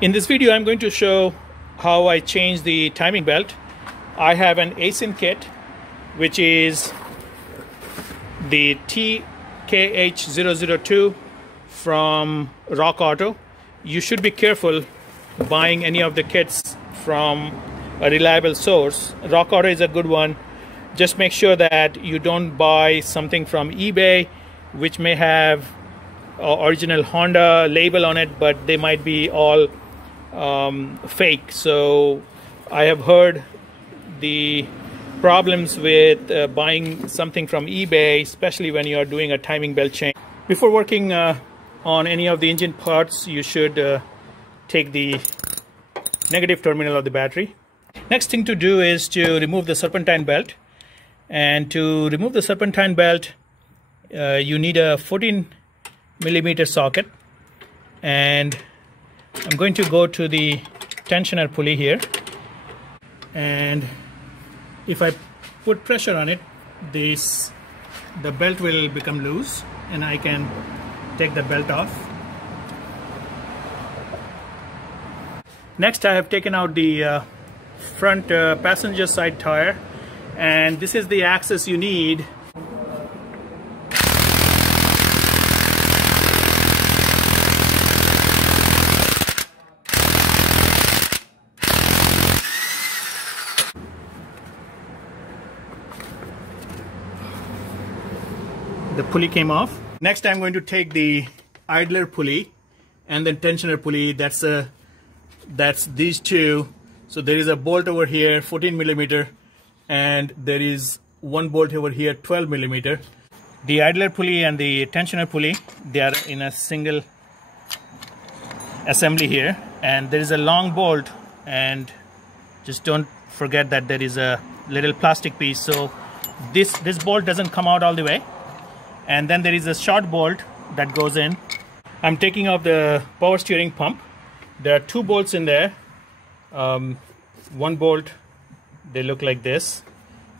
In this video, I'm going to show how I change the timing belt. I have an ASIN kit, which is the TKH002 from Rock Auto. You should be careful buying any of the kits from a reliable source. Rock Auto is a good one. Just make sure that you don't buy something from eBay, which may have original Honda label on it, but they might be all fake. So I have heard the problems with buying something from eBay, especially when you are doing a timing belt change. Before working on any of the engine parts, you should take the negative terminal of the battery. Next thing to do is to remove the serpentine belt. And to remove the serpentine belt, you need a 14mm socket. And I'm going to go to the tensioner pulley here. And if I put pressure on it, the belt will become loose and I can take the belt off. Next, I have taken out the front passenger side tire, and this is the access you need . The pulley came off. Next, I'm going to take the idler pulley and the tensioner pulley. That's these two. So there is a bolt over here, 14mm, and there is one bolt over here, 12mm. The idler pulley and the tensioner pulley, they are in a single assembly here, and there is a long bolt, and just don't forget that there is a little plastic piece, so this bolt doesn't come out all the way. And then there is a short bolt that goes in. I'm taking off the power steering pump. There are two bolts in there. One bolt, they look like this,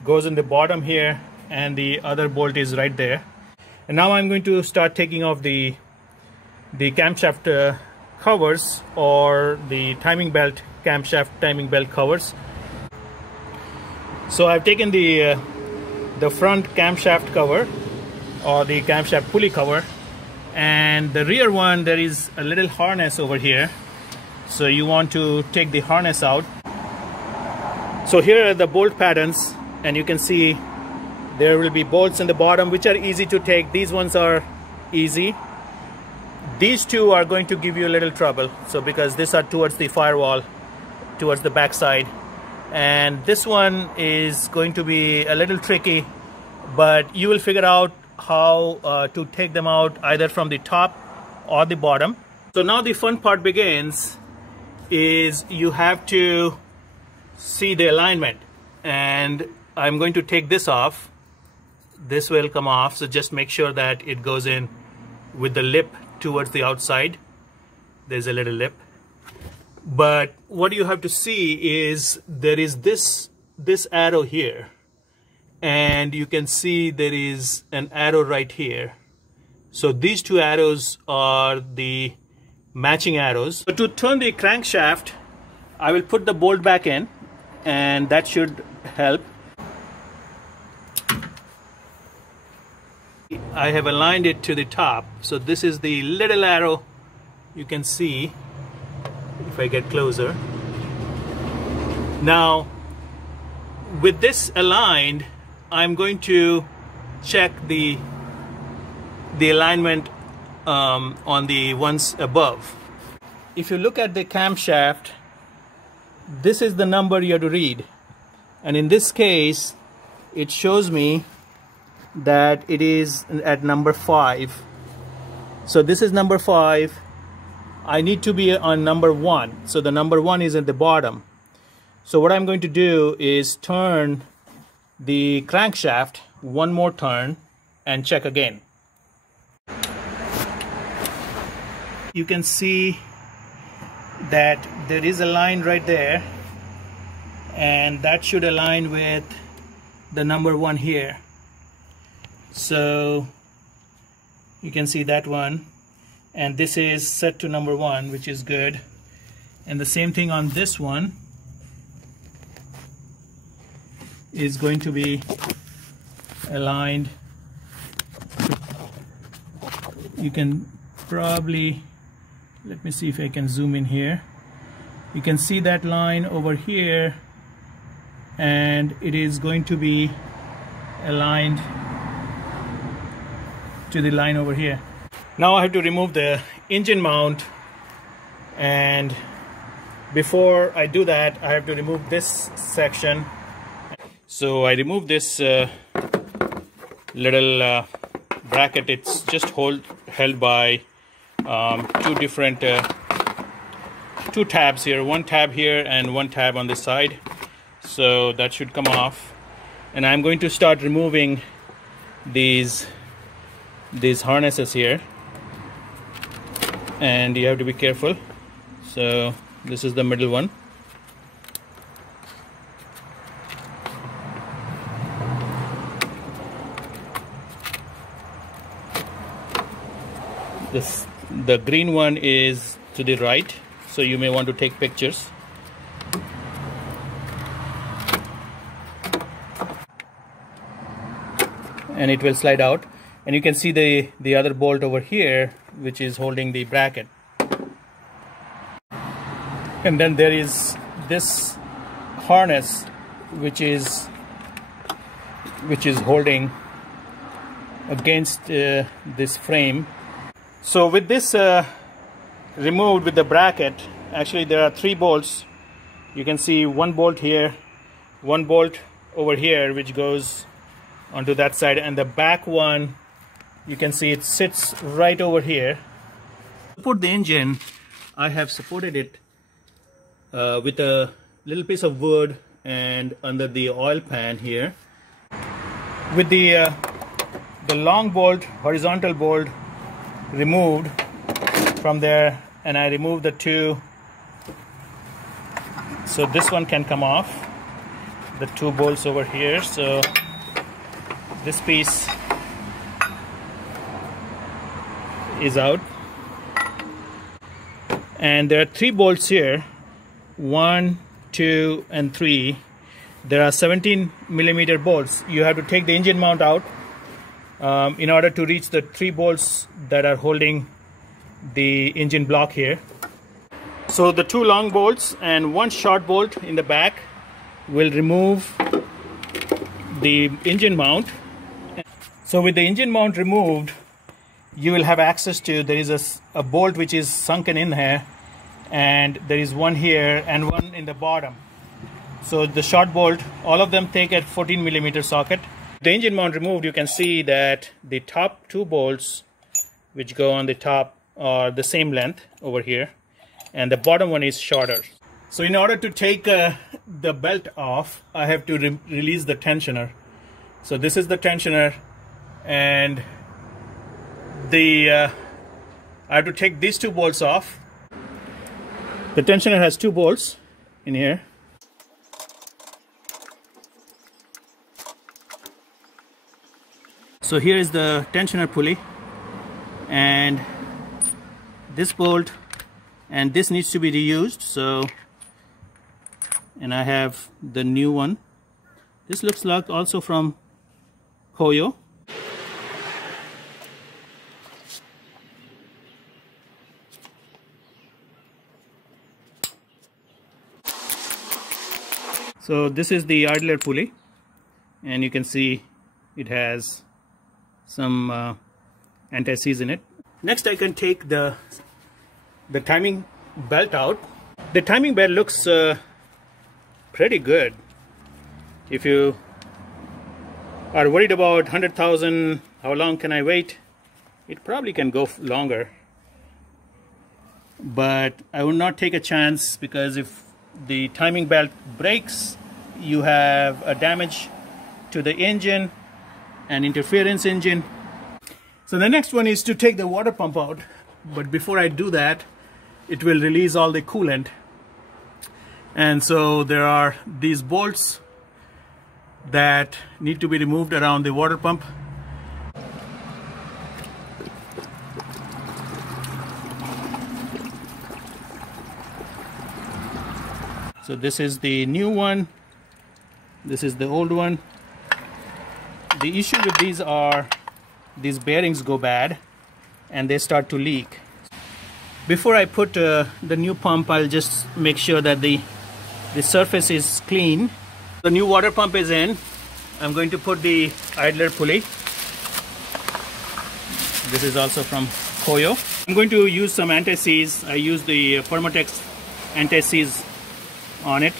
goes in the bottom here, and the other bolt is right there. And now I'm going to start taking off the camshaft covers, or the timing belt camshaft timing belt covers. So I've taken the front camshaft cover, or the camshaft pulley cover, and the rear one, there is a little harness over here, so you want to take the harness out. So here are the bolt patterns, and you can see there will be bolts in the bottom which are easy to take. These ones are easy. These two are going to give you a little trouble, so because these are towards the firewall, towards the back side, and this one is going to be a little tricky, but you will figure out how to take them out either from the top or the bottom. So now the fun part begins. Is you have to see the alignment, and I'm going to take this off. This will come off, so just make sure that it goes in with the lip towards the outside. There's a little lip, but what you have to see is there is this arrow here, and you can see there is an arrow right here. So these two arrows are the matching arrows. So to turn the crankshaft, I will put the bolt back in, and that should help. I have aligned it to the top, so this is the little arrow you can see if I get closer. Now with this aligned, I'm going to check the alignment on the ones above. If you look at the camshaft, this is the number you have to read, and in this case it shows me that it is at number 5. So this is number 5. I need to be on number 1, so the number 1 is at the bottom. So what I'm going to do is turn the crankshaft one more turn and check again. You can see that there is a line right there, and that should align with the number 1 here. So you can see that one, and this is set to number 1, which is good. And the same thing on this one is going to be aligned. You can probably, let me see if I can zoom in here. You can see that line over here, and it is going to be aligned to the line over here. Now I have to remove the engine mount, and before I do that I have to remove this section. So I remove this little bracket. It's just held by two tabs here, one tab here and one tab on this side. So that should come off, and I'm going to start removing these harnesses here, and you have to be careful. So this is the middle one. The green one is to the right, so you may want to take pictures. And it will slide out, and you can see the other bolt over here, which is holding the bracket. And then there is this harness which is holding against this frame. So with this removed with the bracket, actually there are 3 bolts. You can see one bolt here, one bolt over here which goes onto that side, and the back one, you can see it sits right over here. To support the engine, I have supported it with a little piece of wood and under the oil pan here. With the long bolt, horizontal bolt removed from there, and I removed the 2, so this one can come off, the 2 bolts over here. So this piece is out, and there are 3 bolts here, 1, 2 and 3. There are 17mm bolts. You have to take the engine mount out in order to reach the 3 bolts that are holding the engine block here. So the 2 long bolts and 1 short bolt in the back will remove the engine mount. So with the engine mount removed, you will have access to, there is a bolt which is sunken in here, and there is one here and one in the bottom. So the short bolt, all of them take a 14mm socket. The engine mount removed, you can see that the top 2 bolts which go on the top are the same length over here, and the bottom one is shorter. So in order to take the belt off, I have to release the tensioner. So this is the tensioner, and I have to take these 2 bolts off. The tensioner has 2 bolts in here. So here is the tensioner pulley, and this bolt and this needs to be reused. So, and I have the new one. This looks like also from Hoyo. So this is the idler pulley, and you can see it has some anti-seize in it. Next, I can take the timing belt out. The timing belt looks pretty good. If you are worried about 100,000, how long can I wait? It probably can go longer, but I will not take a chance, because if the timing belt breaks, you have a damage to the engine, an interference engine. So the next one is to take the water pump out, but before I do that, it will release all the coolant. And so there are these bolts that need to be removed around the water pump. So this is the new one, this is the old one. The issue with these are these bearings go bad and they start to leak. Before I put the new pump, I'll just make sure that the surface is clean. The new water pump is in. I'm going to put the idler pulley. This is also from Koyo. I'm going to use some anti-seize. I use the Permatex anti-seize on it.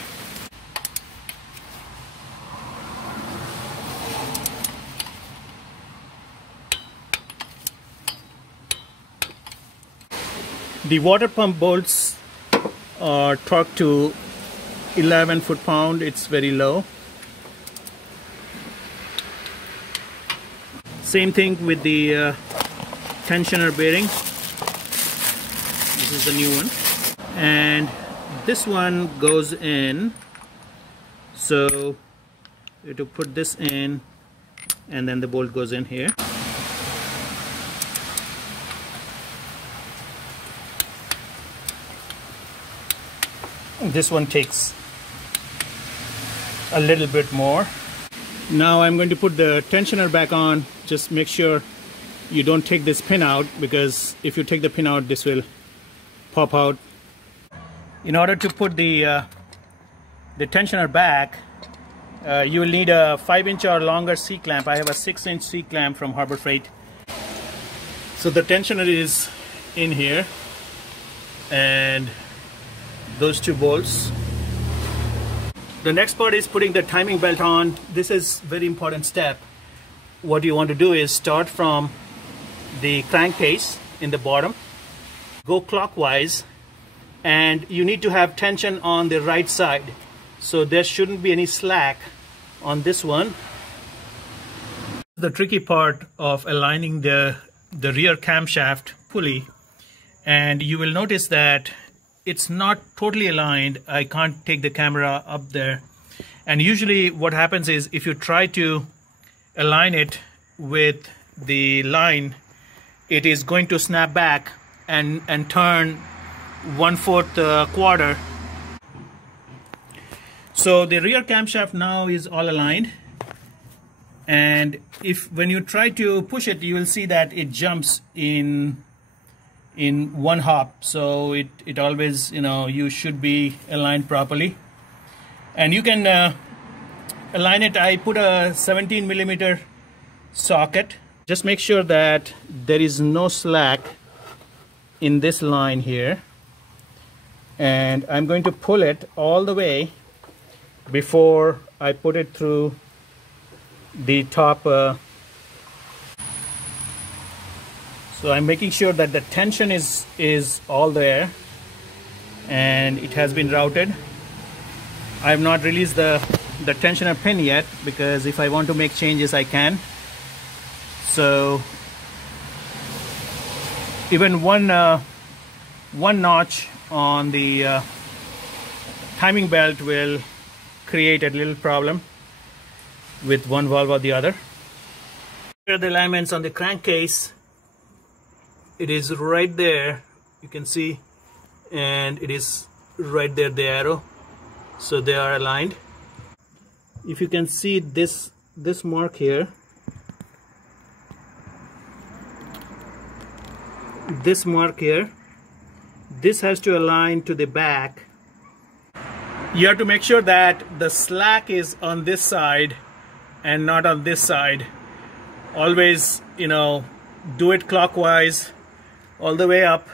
The water pump bolts are torqued to 11 foot-pound. It's very low. Same thing with the tensioner bearing. This is the new one. And this one goes in. So you have to put this in and then the bolt goes in here. This one takes a little bit more. Now I'm going to put the tensioner back on. Just make sure you don't take this pin out, because if you take the pin out, this will pop out. In order to put the tensioner back, you will need a 5-inch or longer C-clamp. I have a 6-inch C-clamp from Harbor Freight. So the tensioner is in here, and those two bolts. The next part is putting the timing belt on. This is very important step. What you want to do is start from the crankcase in the bottom, go clockwise, and you need to have tension on the right side. So there shouldn't be any slack on this one. The tricky part of aligning the rear camshaft pulley, and you will notice that it's not totally aligned. I can't take the camera up there. And usually what happens is, if you try to align it with the line, it is going to snap back and turn 1/4 quarter. So the rear camshaft now is all aligned. And when you try to push it, you will see that it jumps in one hop. So it always, you should be aligned properly. And you can align it. I put a 17mm socket. Just make sure that there is no slack in this line here. And I'm going to pull it all the way before I put it through the top. So I'm making sure that the tension is all there and it has been routed. I have not released the tensioner pin yet, because if I want to make changes, I can. So even one notch on the timing belt will create a little problem with one valve or the other. Here are the alignments on the crankcase. It is right there, you can see, and it is right there, the arrow. So they are aligned. If you can see this mark here, this mark here, this has to align to the back. You have to make sure that the slack is on this side and not on this side. Always, do it clockwise all the way up,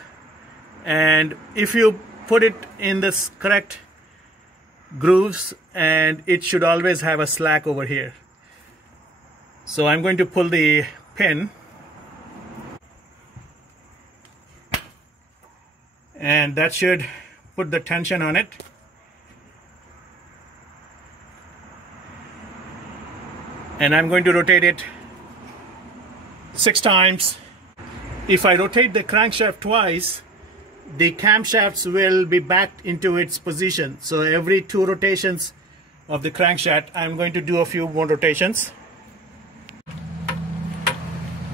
and if you put it in this correct grooves, and it should always have a slack over here. So I'm going to pull the pin, and that should put the tension on it. And I'm going to rotate it 6 times. If I rotate the crankshaft twice, the camshafts will be backed into its position. So every 2 rotations of the crankshaft, I'm going to do a few more rotations.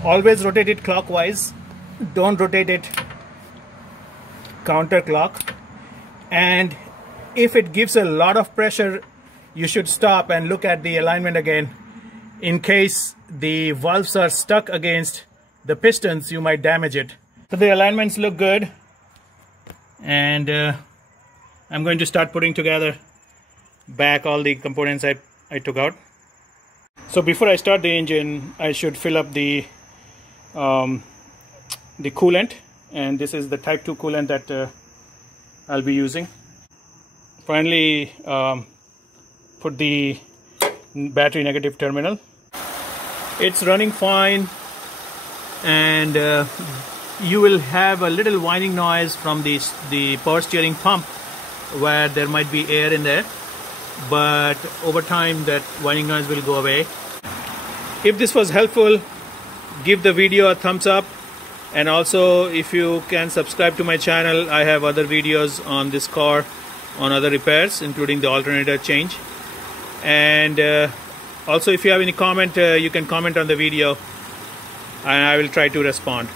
Always rotate it clockwise. Don't rotate it counterclock. And if it gives a lot of pressure, you should stop and look at the alignment again. In case the valves are stuck against the pistons, you might damage it. So the alignments look good, and I'm going to start putting together back all the components I took out. So before I start the engine, I should fill up the coolant, and this is the type 2 coolant that I'll be using. Finally, put the battery negative terminal. It's running fine, and you will have a little whining noise from the power steering pump where there might be air in there, but over time that whining noise will go away. If this was helpful, give the video a thumbs up, and also if you can subscribe to my channel. I have other videos on this car on other repairs, including the alternator change. And also if you have any comment, you can comment on the video and I will try to respond.